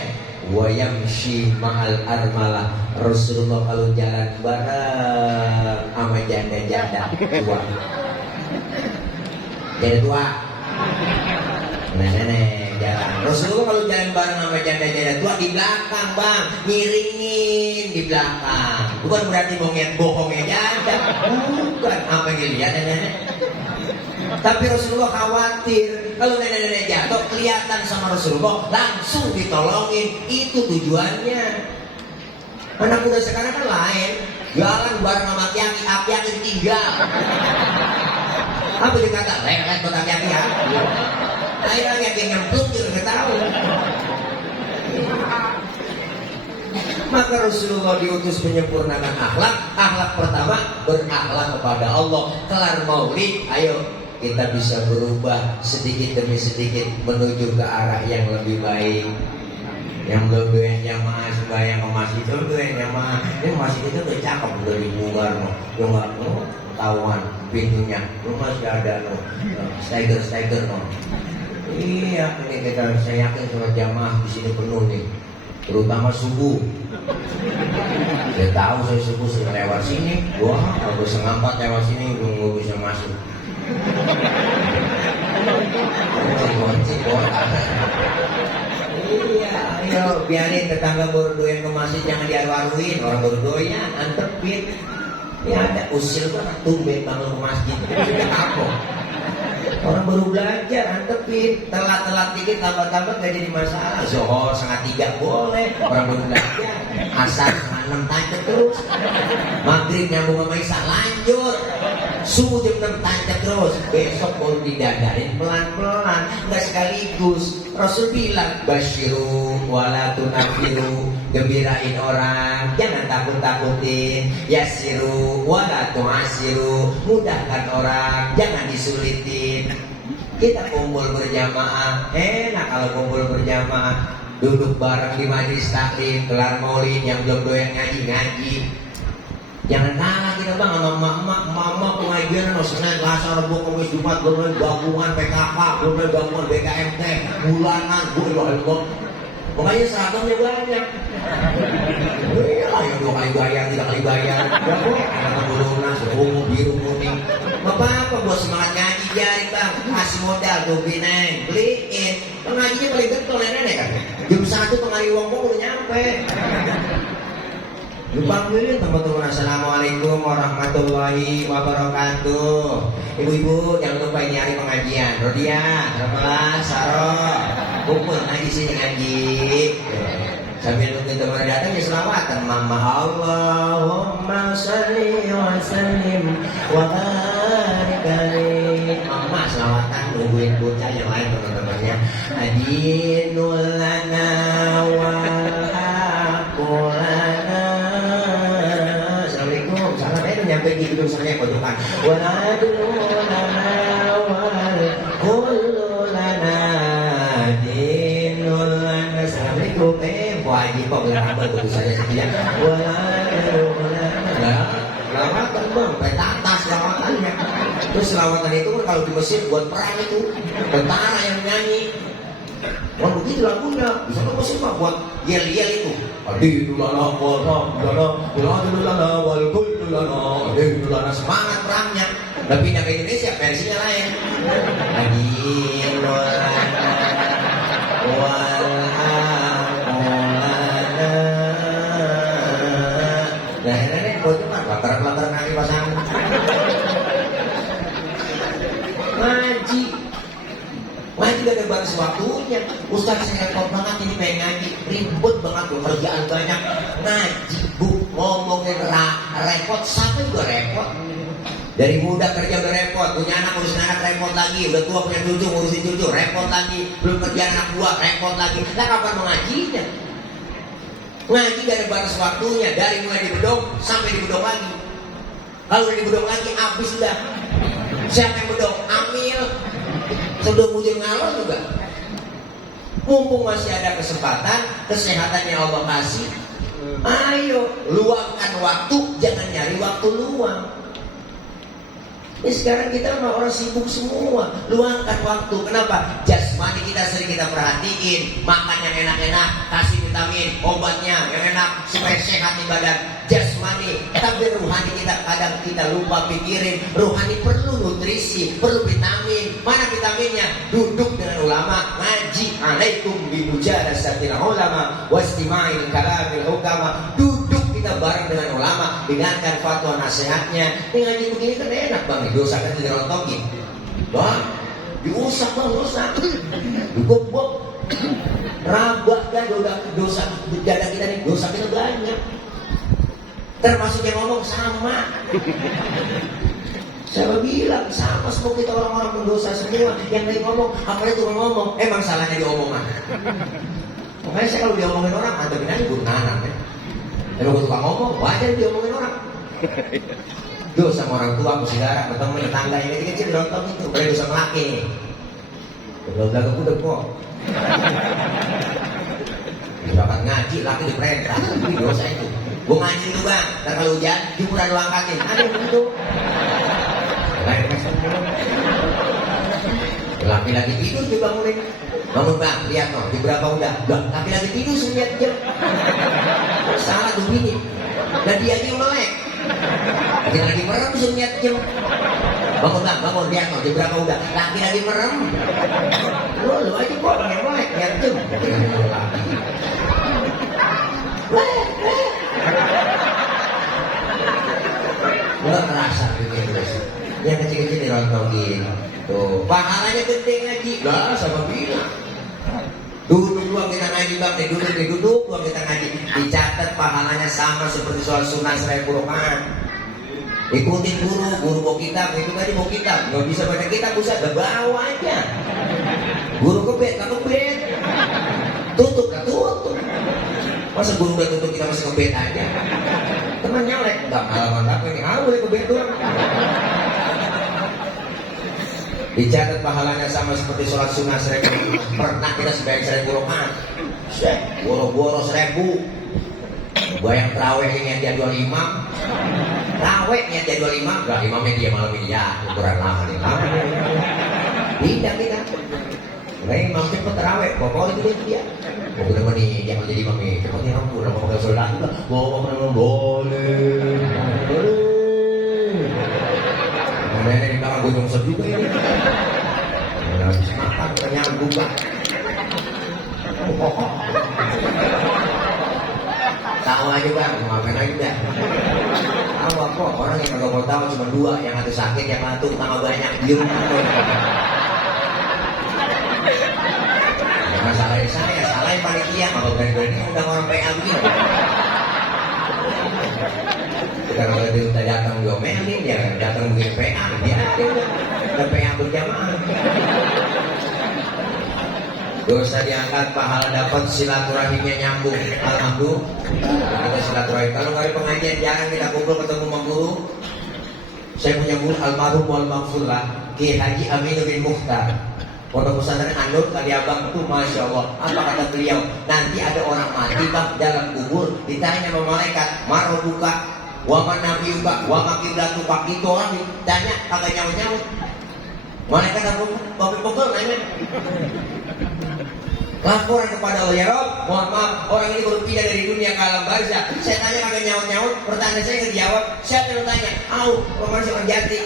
Wa yamshi ma'al armalah. Rasulullah kalau jalan bareng sama janda-janda tua. Janda tua. Nenek jalan. Rasulullah kalau jalan bareng sama janda-janda tua di belakang bang, ngiringin di belakang. Bukan berarti bohongnya janda. Bukan apa yang dilihat nenek. Tapi Rasulullah khawatir kalau nenek-nenek jatuh kelihatan sama Rasulullah, langsung ditolongin. Itu tujuannya. Anak muda sekarang kan lain, jalan bareng sama aki-aki, aki-aki tinggal. Apa dia kata? Lewat buat aki-aki ya. Akhirnya aki nyemplung juga nggak tahu. Maka Rasulullah diutus menyempurnakan akhlak. Akhlak pertama, berakhlak kepada Allah. Kelar maulid, ayo kita bisa berubah sedikit demi sedikit menuju ke arah yang lebih baik. Yang belum doyan jamaah sembahyang ke masjid, belum doyan jamaah. Ini masjid itu udah cakep, udah dibugar no. Yo nggak no, ketahuan pintunya, lu masih ada no, stagger no. Iya, ini saya yakin sholat jamaah di sini penuh nih, terutama subuh. Saya tahu saya subuh sudah lewat sini, wah kalau setengah 4 lewat sini belum bisa masuk. Iya, ayo biarin tetangga baru doyan ke masjid jangan diarwaruin. Orang baru doyan, antepin. Ya ada usil banget tumben bangun ke masjid. Itu apa? Orang baru belajar, antepin. Telat-telat dikit, tambah-tambah gak jadi masalah. Zohor 2:30 boleh. Orang baru belajar. Asar 5:30 tancap terus. Maghrib nyambung sama Isya lanjut. Subuh jam 6 tancap terus. Besok baru didadarin pelan-pelan, nggak sekaligus. Rasul bilang, basyiru wala tunafiru, gembirain orang, jangan takut-takutin. Yassiru wala tu'asiru, mudahkan orang, jangan disulitin. Kita kumpul berjamaah, enak kalau kumpul berjamaah. Duduk bareng di majlis taklim, kelar maulid, yang belum doyan ngaji. Jangan kalah kita bang sama emak-emak pengajian no Senin, Selasa, Rabu, Kamis, Jumat, belum gabungan PKK, belum gabungan BKMT, bulanan, makanya seragamnya banyak. Iya, yang 2 kali bayar, 3 kali bayar. Ya kok, ada turunan, ungu, biru, kuning. Gak apa-apa buat semangat ngaji jari bang, kasih modal, dobi neng, beliin. Pengajinya paling betul nenek kan. Jam 1 pengaji uang udah nyampe. Lupa dulu teman-teman. Assalamualaikum warahmatullahi wabarakatuh. Ibu-ibu jangan lupa ini hari pengajian. Rodia, Ramelas, Saro, kumpul ngaji sini ngaji. Sambil nunggu teman datang ya selawatan. Mama Allahumma sholli wa sallim wa barik alaihi. Mama selawatan nungguin bocah yang lain teman-temannya. Adinul lana wal aqulana. Assalamualaikum. Salam itu nyampe di gedung saya pojokan. Waladul lana wal kullu lana dinul lana. Assalamualaikum. Wajib kok bilang apa itu saya setia. Waladul lana. Lawatan bang, petatas lawatannya. Terus lawatan itu kan kalau di Mesir buat perang itu tentara yang nyanyi. Wah begitu lagunya. Bisa ke Mesir mah buat yel-yel itu. Adilulana wal kullulana. Adilulana semangat perangnya. Tapi yang ke Indonesia versinya lain. Adilulana wal aqulana. Nah ini bocah mah pelakar-pelakar kaki pasangan. Ngaji gak ada batas waktunya. Ustaz saya repot banget ini pengen ngaji. Ribut banget loh, kerjaan banyak. Ngaji bu, ngomongin repot. Siapa juga repot. Dari muda kerja udah repot. Punya anak urusin anak repot lagi. Udah tua punya cucu ngurusin cucu repot lagi. Belum kerja anak buah repot lagi. Nah kapan mengajinya? Ngaji gak ada batas waktunya. Dari mulai di bedong sampai di bedong lagi. Kalau udah di bedong lagi habis udah. Siapa yang bedong? Amil. Sebelum ujung ngalor juga. Mumpung masih ada kesempatan, kesehatan yang Allah kasih, ayo luangkan waktu, jangan nyari waktu luang. Ini sekarang kita mah orang sibuk semua. Luangkan waktu. Kenapa? Jasmani kita sering kita perhatiin. Makan yang enak-enak, kasih vitamin, obatnya yang enak supaya sehat di badan. Jasmani. Tapi ruhani kita kadang kita lupa pikirin. Ruhani perlu nutrisi, perlu vitamin. Mana vitaminnya? Duduk dengan ulama, ngaji. Alaikum bimujalasatil ulama wastima'il kalamil hukama. Duduk kita bareng dengan ulama, dengarkan fatwa nasihatnya. Ini ngaji begini kan enak bang, dosa kan tidak rontokin. Bang, diusap bang, dosa. Dibok-bok. Rabak kan dosa dada kita nih, dosa kita banyak. Termasuk yang ngomong sama. Saya bilang sama semua kita orang-orang berdosa semua. Yang lagi ngomong, apalagi tukang ngomong, emang salahnya di omongan. Makanya saya kalau diomongin orang, mantepin aja guru nanam ya. Kalau gue tukang ngomong, wajar diomongin orang. Dosa sama orang tua, saudara, berteman, tetangga yang kecil-kecil dirontok itu. Boleh dosa melaki. Udah udah kok. Dapat ngaji, laki diperintah. Itu dosa itu. Gue ngaji itu bang, ntar kalau hujan, jemuran lu angkatin. Ada yang begitu. Laki-laki tidur dibangunin. Bangun bang, lihat no, di berapa udah. Laki-laki tidur 9 jam. Salah tuh bini. Dan dia aja melek. Laki-laki merem 9 jam. Bangun bang, bangun, lihat no, di berapa udah. Laki-laki merem. Lu aja kok yang melek 9 jam. Gak merasa gitu. Yang kecil-kecil dirontokin. Tuh, pahalanya gede ngaji. Lah, sama bilang. Duduk doang kita ngaji bang, duduk doang kita ngaji. Dicatat pahalanya sama seperti soal sunnah 1000 rakaat. Ikutin guru bawa kitab, itu tadi bawa kitab. Nggak bisa baca kitab, usah bawa aja. Guru kebet, tak kebet. Tutup. Masa guru udah tutup kita masih kebet aja. Teman nyalek, enggak halaman apa ini, boleh kebet doang. Dicatat pahalanya sama seperti sholat sunnah 1000. Pernah kita sebanyak 1000 rakaat. Boro-boro 1000. Bayang terawih yang jadwal imam. Terawih yang jadwal imam. Enggak, imamnya dia malam ini ya. Ukuran lama nih. Tidak kita. Nah imam cepet terawih. Pokoknya itu dia. Mau ketemu nih, jangan jadi imam nih. Cepet nih kamu, udah mau pakai sholat. Mau boleh. Nenek di belakang gue nyungsep juga ini. Habis makan, kenyang buka. Tahu Tahu aja bang, mau ngapain aja dah. Tahu apa? Orang yang kagak mau tahu cuma dua, yang satu sakit, yang satu tambah banyak. Diem. Jangan salahin saya, salahin panitia. Kalau berani-berani udah orang PA begini. Kalau dia datang diomelin, dia datang begini PA, dia udah PA berjamaah. Dosa diangkat, pahala dapat, silaturahimnya nyambung. Alhamdulillah kita silaturahim. Kalau nggak ada pengajian jarang kita kumpul ketemu sama guru. Saya punya guru almarhum wal maghfurlah Ki Haji Aminuddin Mukhtar, pondok pesantren Anur tadi abang itu, masya Allah. Apa kata beliau? Nanti ada orang mati bang dalam kubur, ditanya sama malaikat, marobuka, waman nabiuka, wamakiblatuka. Itu orang ditanya kagak nyawa-nyawa. Malaikat apa? Pokok-pokok nanya. Laporan kepada Allah, ya Rob, mohon maaf, orang ini baru pindah dari dunia ke alam barzah. Saya tanya kagak nyaut-nyaut, pertanyaan saya nggak dijawab. Siapa yang tanya? Orang orang jati.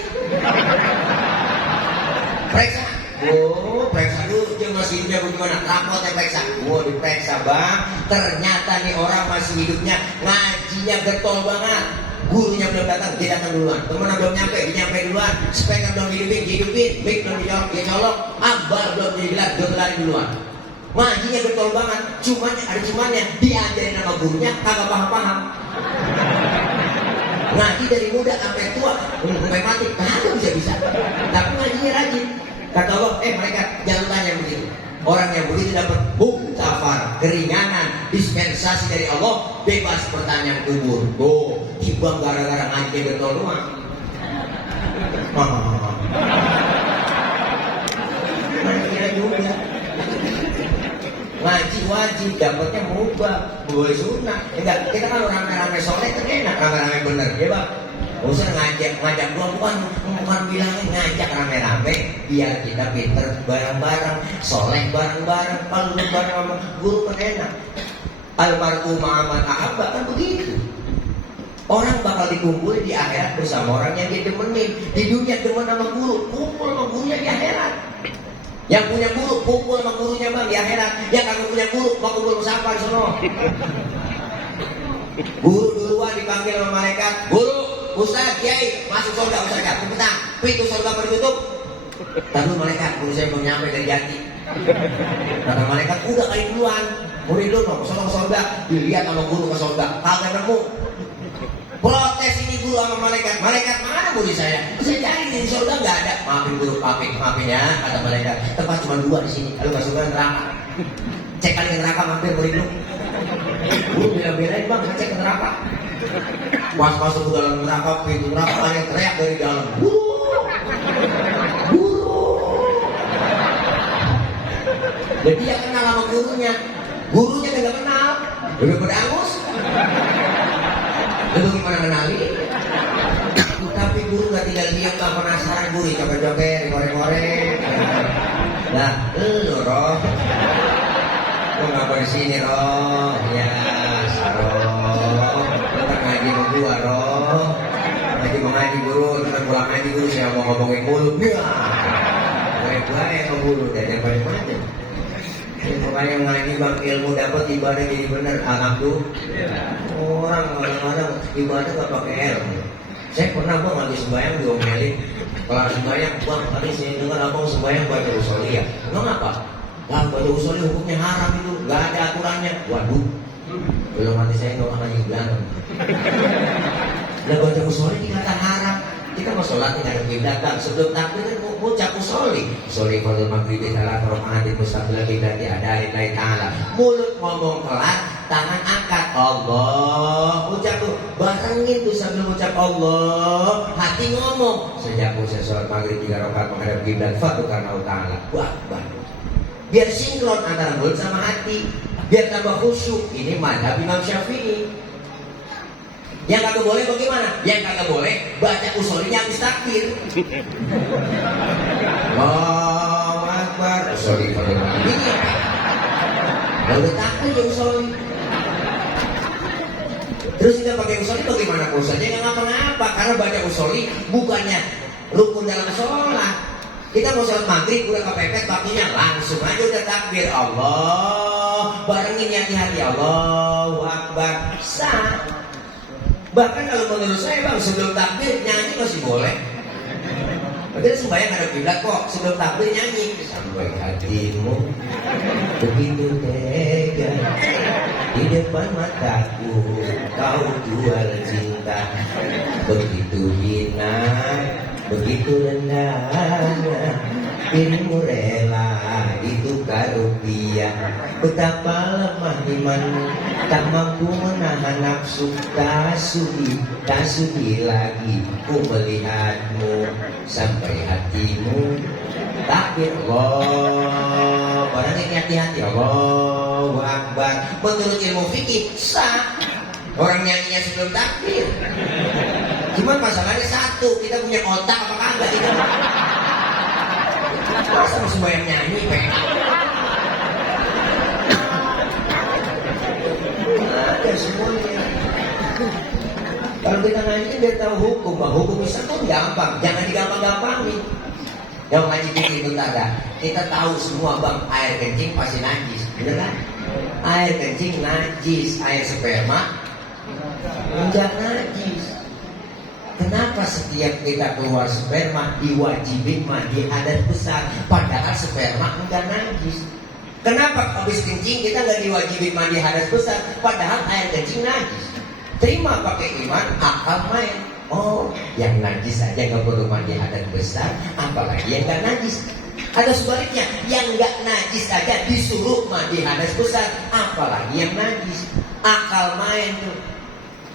Periksa. Oh, periksa dulu, dia masih hidupnya bagaimana? Rapotnya periksa. Diperiksa bang. Ternyata nih orang masih hidupnya ngajinya getol banget. Gurunya belum datang, dia datang duluan. Temennya belum nyampe, dia nyampe duluan. Speaker belum dihidupin, mic belum dia colok. Abal belum digelar, dia lari duluan. Ngajinya betul banget, cumannya diajarin sama gurunya kagak paham-paham. Ngaji dari muda sampai tua, sampai mati kagak bisa. Tapi ngajinya rajin. Kata Allah, mereka jangan tanya begitu. Orang yang begitu dapat muktafar, keringanan, dispensasi dari Allah, bebas pertanyaan kubur. Tuh, tiba gara-gara ngaji betul doang. Ngaji juga. Ngaji wajib, dapatnya mubah, boleh sunnah. Enggak, kita kalau rame-rame soleh kan enak, rame-rame bener, ya bang. Usah ngajak doang, bukan bilangin ngajak rame-rame, biar kita pinter bareng-bareng, soleh bareng-bareng, palu bareng sama guru kan enak. Almarhum Muhammad Ahabba kan begitu. Orang bakal dikumpul di akhirat bersama orang yang dia demenin. Di dunia demen sama guru, kumpul sama gurunya di akhirat. Yang punya guru, kumpul sama gurunya bang di akhirat. Yang kagak punya guru, mau kumpul siapa di sono? Guru duluan dipanggil sama malaikat. Guru, Ustaz, Kiai, masuk surga Ustaz ya. Cepetan, pintu surga tertutup. Tapi malaikat, guru saya belum nyampe dari Jati. Kata malaikat, udah kali duluan. Murid lu mau ke surga, dilihat sama guru ke surga. Kagak nemu. Protes ini guru sama malaikat. Malaikat mana murid saya? Saya cari di surga nggak ada. Maafin guru, maafin ya, kata malaikat. Tempat cuma 2 di sini. Kalau nggak surga neraka. Cek kali neraka mampir murid lu. Guru bela-belain bang, cek ke neraka. Pas masuk ke dalam neraka, pintu neraka ada yang teriak dari dalam. Guru. Jadi dia kenal sama gurunya. Gurunya nggak kenal. Udah berangus. Lalu gimana kenali? Tapi guru gak tinggal diam, gak penasaran guru, coba-coba, goreng-goreng. Nah, lu Roh, lu ngapa di sini Roh? Ya, Roh, lu kan ngaji sama gua Roh. Ngaji mau ngaji guru, terus pulang ngaji guru, saya mau ngomongin mulut. Ya, baik-baik sama guru, dan baik-baik. Pokoknya ngaji bang, ilmu dapat, ibadah jadi benar. Alhamdulillah. Orang kadang-kadang ibadah gak pakai ilmu. Saya pernah bang lagi sembahyang diomelin. Kalau sembahyang, bang tadi saya dengar abang sembahyang baca usoliyah. Emang apa? Bang baca usoliyah hukumnya haram itu, gak ada aturannya. Waduh, belum mati saya nggak lagi berantem. Nah baca usoliyah dikatakan haram. Kita mau sholat dengan kiblat bang, sebelum takbir kan mau ucap usoli. Usoli fardhu maghribi salat rakaat mustaqbil kiblati ada lillahi ta'ala. Mulut ngomong kelar, tangan angkat Allah. Ucap tuh barengin tuh sambil ucap Allah. Hati ngomong sejak usai sholat maghrib 3 rakaat menghadap kiblat fardhu karena ta'ala. Wah, biar sinkron antara mulut sama hati, biar tambah khusyuk. Ini mazhab Imam Syafi'i. Yang kagak boleh bagaimana? Yang kagak boleh baca usolinya habis takbir. Allahu Akbar. Usoli pada ini. Lalu takbir ya usoli. Terus kita pakai usoli bagaimana? Usolinya nggak ngapa-ngapa karena baca usoli bukannya rukun dalam sholat. Kita mau sholat maghrib udah kepepet waktunya langsung aja udah takbir Allah. Allah, barengin yang di hati, Allahu Akbar, sah. Bahkan kalau menurut saya bang, sebelum takbir nyanyi masih boleh. Padahal sembahyang ada kiblat kok, sebelum takbir nyanyi. Sampai hatimu begitu tega di depan mataku, kau jual cinta begitu hina, begitu rendahnya. Dirimu rela ditukar rupiah, betapa lemah imanmu, tak mampu menahan nafsu. Tak sudi lagi ku melihatmu, sampai hatimu takbir Allah. Orang ini hati-hati, Allahu Akbar. Menurut ilmu fikih sah orang nyanyinya sebelum takbir. Cuman masalahnya satu, kita punya otak apa kagak kita? Masa semua yang nyanyi pengen ada semuanya. Kalau kita nyanyi biar tahu hukum, hukum Islam pun gampang, jangan digampang-gampangin. Yang ngaji fikih itu ada, kita tahu semua bang, air kencing pasti najis, bener kan? Air kencing najis, air sperma enggak najis. Kenapa setiap kita keluar sperma diwajibin mandi hadas besar, padahal sperma enggak najis? Kenapa habis kencing kita nggak diwajibin mandi hadas besar, padahal air kencing najis? Terima pakai iman, akal main. Oh, yang najis saja nggak perlu mandi hadas besar, apalagi yang nggak najis. Ada sebaliknya, yang nggak najis saja disuruh mandi hadas besar, apalagi yang najis. Akal main tuh.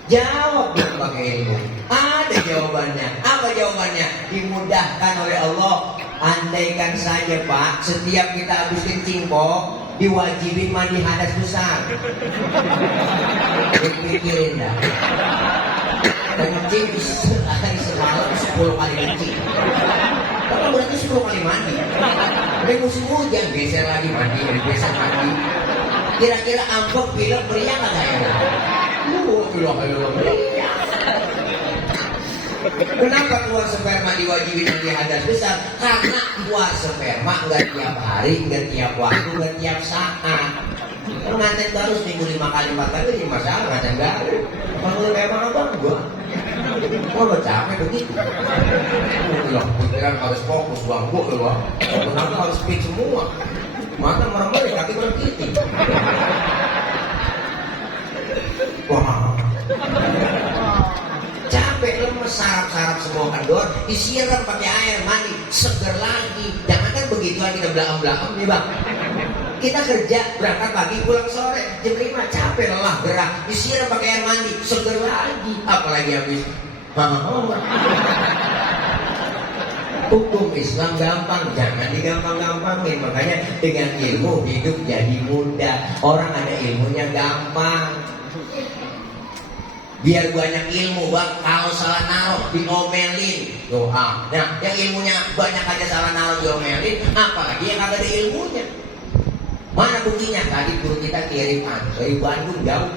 Jawab dong pakai ilmu. Ada jawabannya. Apa jawabannya? Dimudahkan oleh Allah. Andaikan saja Pak, setiap kita habis kencing kok diwajibin mandi hadas besar. Dipikirin dah. Kencing sehari semalam 10 kali kencing. Tapi berarti 10 kali mandi. Ada musim hujan, geser lagi mandi, geser mandi. Kira-kira ampok pilek pria kagak ya? Kenapa keluar sperma diwajibin mandi hadas besar? Karena keluar sperma nggak tiap hari, nggak tiap waktu, nggak tiap saat. Ngaten baru seminggu 5 kali 4 kali ini masalah ngaten baru. Kalau memang abang gua, lo capek begitu. Loh, pikiran harus fokus bang, gua loh. Kenapa harus speed semua? Mata merem-merem, kaki berhenti. Wah, capek lemes, sarap-sarap semua kendor, disiram pakai air mandi, seger lagi. Jangan kan begituan kita belakang-belakang nih bang. Kita kerja berangkat pagi pulang sore jam 5, capek lelah gerak, disiram pakai air mandi, seger lagi. Apalagi habis hukum Islam gampang, jangan digampang-gampangin. Makanya dengan ilmu hidup jadi mudah. Orang ada ilmunya gampang. Biar banyak ilmu bang, kalau salah naruh diomelin doa. Nah yang ilmunya banyak aja salah naruh diomelin, apalagi yang kagak ada ilmunya. Mana buktinya? Tadi guru kita kirim dari Bandung jauh,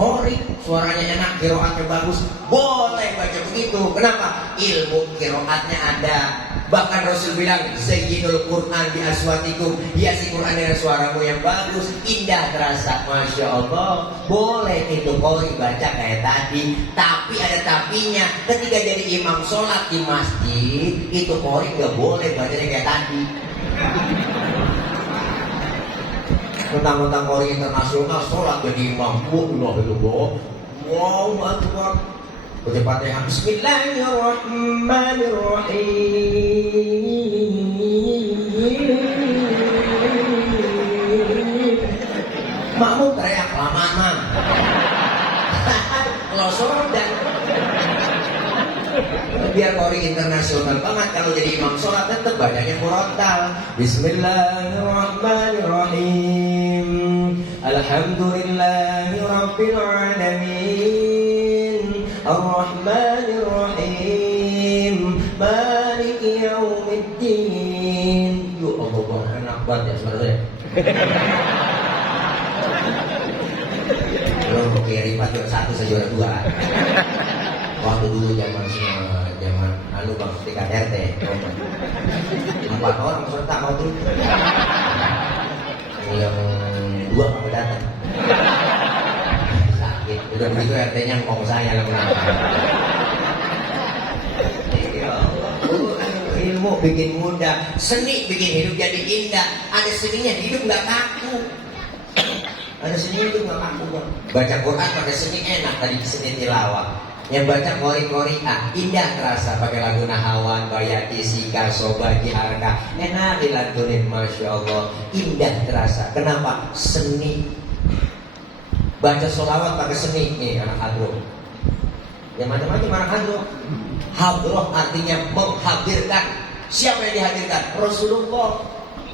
Qori, suaranya enak, kiroatnya bagus, boleh baca begitu. Kenapa? Ilmu kiroatnya ada. Bahkan Rasul bilang, Sayyidul Quran bi aswatikum, hiasi Quran dengan suaramu yang bagus, indah terasa, Masya Allah. Boleh itu Qori baca kayak tadi, tapi ada tapinya. Ketika jadi imam sholat di masjid, itu Qori gak boleh bacanya kayak tadi. Tentang-tentang Qori internasional sholat jadi imam, wow, Akbar. Baca Fatihah, Bismillahirrahmanirrahim. Makmum teriak lama-lama. Losor dan biar Qori internasional banget, kalau jadi imam sholat tetap bacanya murattal. Bismillahirrahmanirrahim. Alhamdulillahi rabbil alamin. Ar-Rahmanirrahim. Maliki yaumiddin. Ya Allah, enak banget ya sebenarnya. Belum kayak ripat juara 1 saya juara 2. Waktu dulu zaman bang tingkat RT 4 orang peserta waktu yang 2 datang. Sakit. Udah begitu RT-nya ngomong saya lah. Ya Allah, ilmu bikin mudah, seni bikin hidup jadi indah. Ada seninya hidup nggak kaku. Ada seni itu nggak kaku bang. Baca Quran pada seni enak tadi seni tilawah. Yang baca kori-korian indah terasa pakai lagu Nahawan, Bayati, Sika, Sobaji, Harka. Enak dilantunin, masya Allah, indah terasa. Kenapa? Seni. Baca sholawat pakai seni. Nih anak hadroh. Yang macam-macam anak hadroh. Hadroh artinya menghadirkan. Siapa yang dihadirkan? Rasulullah.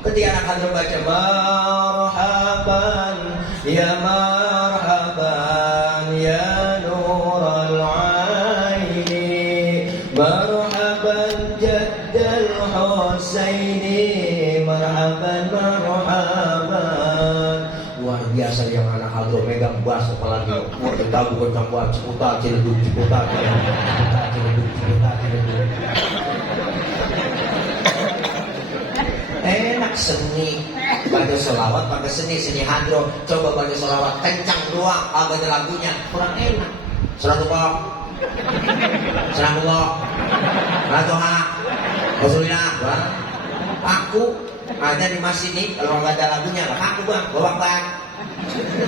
Ketika anak hadroh baca marhaban ya marhaban ya nural aini marhaban jaddal husaini marhaban marhaban. Luar biasa yang anak hadroh megang bass apalagi wah lagu kencang banget. Ciputa Ciledug Ciputa Ciledug Ciputa Ciledug. Enak seni. Baca sholawat pakai seni hadroh. Coba baca sholawat kencang doang agak ada lagunya kurang enak. Salatullah Salamullah Salatuha Rasulillah. Aku ada di masjid nih kalau nggak ada lagunya lah aku bang bawa bar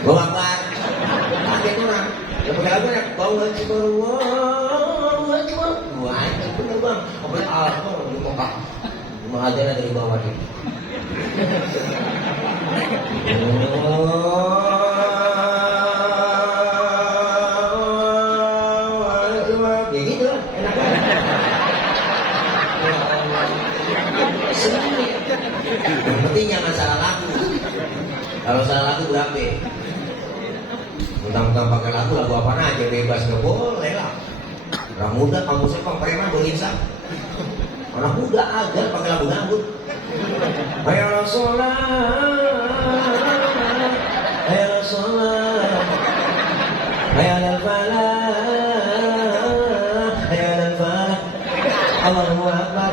ada orang yang pakai lagunya bawa cibarwa wah itu bener bang apalagi Allah di muka mahadana dari bawah nih. Ya gitu lah, enak banget. Seni. Yang penting jangan salah lagu. Kalau salah lagu berapa? Mentang-mentang pakai lagu apa aja bebas nggak boleh lah. Orang muda kamu sepang preman berinsaf. Anak muda aja pakai lagu dangdut. Ya Rasulullah, ya Rasulullah, ya al-falah, ya al-falah, Allahu Akbar.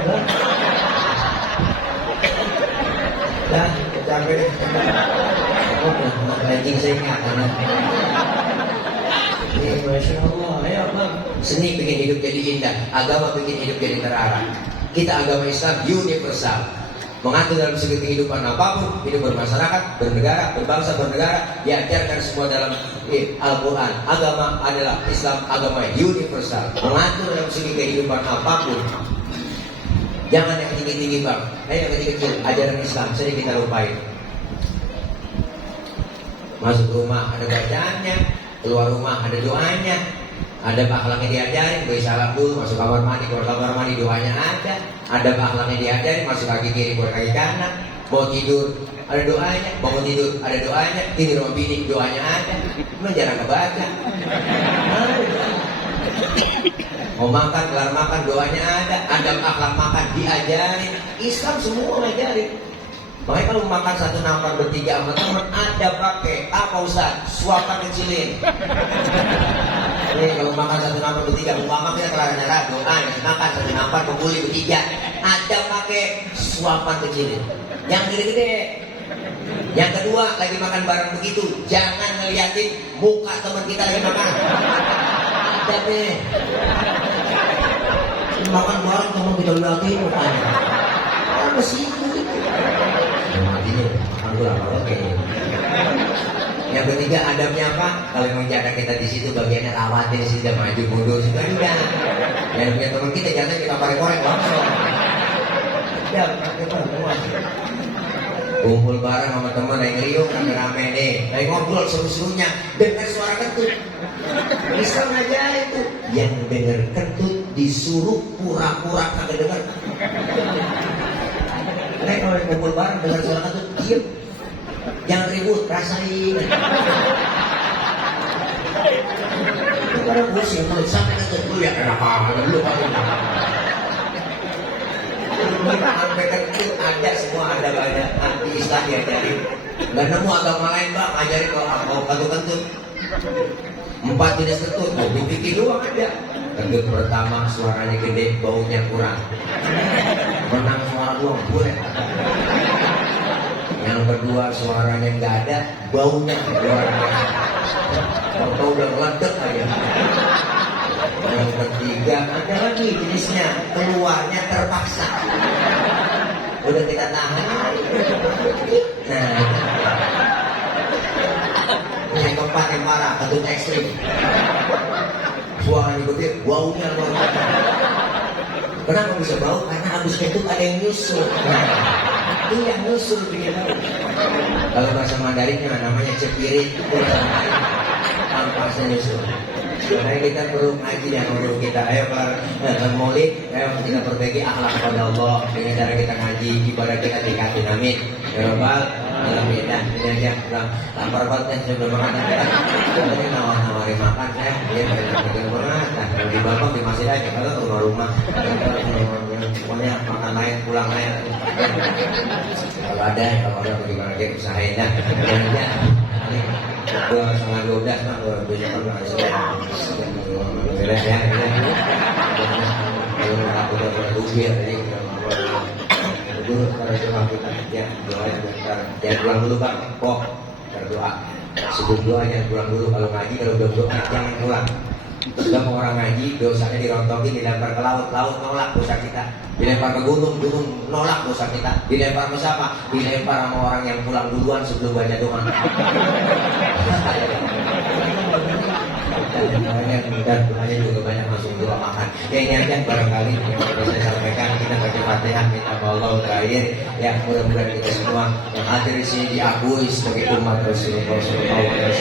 Dah, capek. Oh, anjing saya ingat anak. Ini masya Allah, ya bang. Seni bikin hidup jadi indah, agama bikin hidup jadi terarah. Kita agama Islam universal, mengatur dalam segi kehidupan apapun, hidup bermasyarakat, bernegara, berbangsa, bernegara, diajarkan semua dalam Al-Quran. Agama adalah Islam, agama universal, mengatur dalam segi kehidupan apapun. Jangan yang tinggi-tinggi bang, yang kecil-kecil, ajaran Islam sering kita lupain. Masuk rumah ada bacaannya, keluar rumah ada doanya. Ada akhlaknya diajarin, bisa salam dulu, masuk kamar mandi, keluar kamar mandi doanya ada. Ada akhlaknya diajarin, masuk kaki kiri, keluar kaki kanan. Mau tidur ada doanya, bangun tidur ada doanya, tidur sama bini doanya ada. Memang jarang kebaca. Mau makan, kelar makan doanya ada. Ada akhlak makan diajarin. Islam semua ngajarin. Makanya kalau makan satu nampan bertiga sama teman ada pakai apa Ustaz? Suapan kecilin. Nih kalau makan satu nampan bertiga, umpama kita kelar nyara doa, makan satu nampan pembuli bertiga, ada pakai suapan kecilin. Yang gede-gede. Yang kedua lagi makan bareng begitu, jangan ngeliatin muka teman kita lagi makan. Ada deh. Makan bareng teman kita liatin mukanya. Apa sih itu? Yang ketiga adabnya apa? Kalau memang jarak kita di situ bagiannya rawatin sudah maju mundur sudah udah. Yang punya teman kita jangan kita korek-korek langsung. Ya, kumpul bareng sama teman yang ngeriuk rame-rame nih, lagi ngobrol seru-serunya, dengar suara kentut. Islam aja itu yang dengar kentut disuruh pura-pura kagak dengar. Nah, kalau kumpul bareng dengar suara kentut, diam. Jangan ribut, rasain. Barang pusing, sampai kentut dulu ya, enak aja dulu kalau sampai kentut ada semua, ada banyak anti Islam yang jadi. Gak nemu agama lain bang, ngajarin kalau kentut. 4 jenis kentut, mau bikin doang ada. Kentut pertama suaranya gede, baunya kurang. Menang suara doang, boleh. Yang Yang kedua suaranya nggak ada, baunya luar biasa. Kalau udah meledak aja. Yang ketiga ada lagi jenisnya, keluarnya terpaksa. Udah kita tahan. Nah, yang keempat yang parah, ketut ekstrim. Suaranya gede, baunya luar biasa. Kenapa bisa bau? Karena habis ketut ada yang nyusul. Iya nyusul punya bau. Kalau bahasa Mandarinnya namanya cepirit. Ampasnya nyusul. Makanya kita perlu ngaji dan guru kita. Ayo para maulid, ayo kita perbaiki akhlak kepada Allah dengan cara kita ngaji, ibadah kita tingkatin. Amin. Ya Rabbal alamin. Nah, ini aja lapar banget saya belum makan. Katanya nawar-nawarin makan saya. Ya, benar banget. Nah, kalau di Bapak di masjid aja kalau ke rumah. Pokoknya makan lain, pulang lain. Kalau ada bagaimana dia usahain. Nah, ya. Gua sangat godas mah gua kan masih beres ya. Aku udah berdubi tadi. Dulu para jemaah kita ya doa bentar. Jangan pulang dulu Pak. Kok berdoa. Sebelum doa jangan pulang dulu. Kalau ngaji kalau udah doa jangan pulang. Sebab orang ngaji dosanya dirontokin, dilempar ke laut, laut nolak dosa kita. Dilempar ke gunung, gunung nolak dosa kita. Dilempar ke siapa? Dilempar sama orang yang pulang duluan sebelum baca doa. Dan doanya juga banyak masuk doa makan. Ya ini aja barangkali yang perlu saya sampaikan. Kita baca Fatihah, minta Allah terakhir. Ya mudah-mudahan kita semua yang hadir di sini diakui sebagai umat Rasulullah SAW.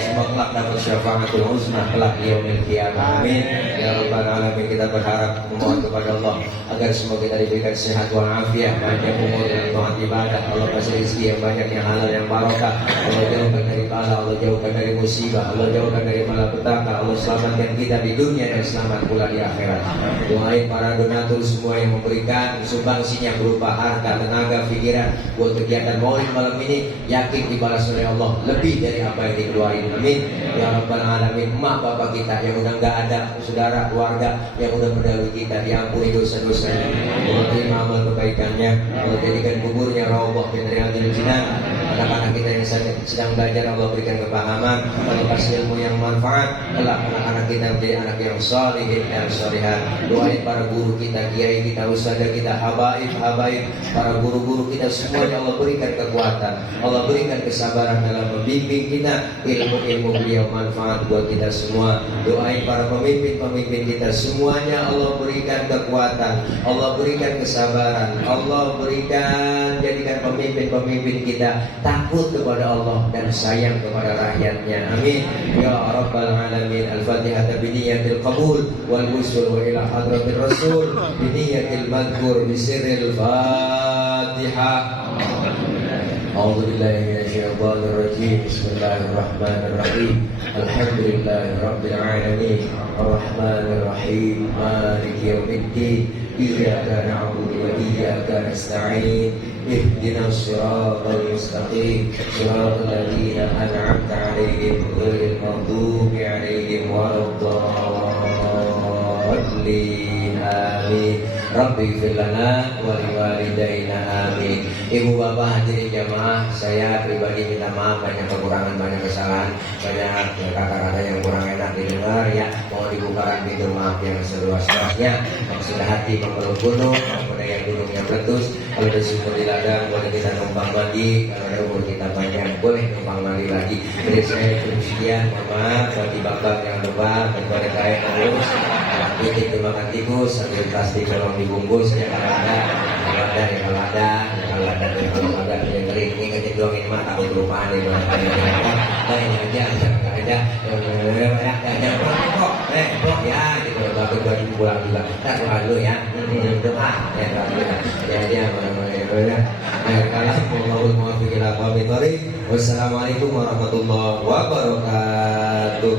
Semoga kelak dapat syafaatul husna kelak yaumil qiyamah. Amin. Ya Rabbal alamin, kita berharap memohon kepada Allah agar semua kita diberikan sehat walafiat, panjang umur dan taat ibadah. Allah kasih rezeki yang banyak, yang halal, yang barokah. Allah jauhkan dari bala, Allah jauhkan dari musibah, Allah jauhkan dari malapetaka. Allah selamatkan kita di dunia dan selamat pula di akhirat. Doain para donatur semua yang memberikan sumbangsinya berupa harta, tenaga, pikiran buat kegiatan maulid malam ini, yakin dibalas oleh Allah lebih dari apa yang dikeluarin. Amin. Ya Rabbal alamin. Emak bapak kita yang udah nggak ada, saudara keluarga yang udah mendahului kita, diampuni dosa-dosanya. Allah terima amal kebaikannya. Allah jadikan kuburnya raudhah min riyadil jinan. Anak-anak kita yang sedang belajar Allah berikan kepahaman, Allah kasih ilmu yang manfaat. Kelak anak-anak kita menjadi anak yang salihin dan salihat. Doain para guru kita, kiai kita, ustazah kita, habaib, para guru-guru kita semuanya Allah berikan kekuatan, Allah berikan kesabaran dalam membimbing kita. Ilmu beliau manfaat buat kita semua. Doain para pemimpin kita semuanya Allah berikan kekuatan, Allah berikan kesabaran, Allah berikan jadikan pemimpin kita takut kepada Allah dan sayang kepada rakyatnya. Amin. Ya Rabbal alamin. Al-Fatihah biniyatil qabul wal wusul ila hadratir rasul biniyatil madhkur bisirril Fatihah. أعوذ بالله من الشيطان الرجيم بسم الله الرحمن الرحيم الحمد لله رب العالمين الرحمن الرحيم مالك يوم الدين إياك نعبد وإياك نستعين اهدنا الصراط المستقيم صراط الذين أنعمت عليهم غير المغضوب عليهم ولا الضالين آمين. Rabbi fir lana wa liwalidayna amin. Ibu bapak hadirin jamaah, saya pribadi minta maaf banyak kekurangan, banyak kesalahan, banyak kata-kata yang kurang enak didengar ya. Mohon dibukakan pintu maaf yang seluas-luasnya. Maksud hati memeluk gunung, maupun yang gunungnya meletus. Kalau ada sumur di ladang boleh kita numpang mandi, kalau ada umur kita panjang boleh numpang mandi lagi. Jadi saya sekian, maaf bagi bapak yang lupa kepada kaya terus titik dimakan tikus sambil plastik tolong dibungkus ya kalau ada yang kering ini kecil doang ini mah takut kelupaan ini doang banyak aja nggak ada kok ya gitu bagus buat pulang juga kita doa dulu ya doa ya wassalamualaikum warahmatullahi wabarakatuh.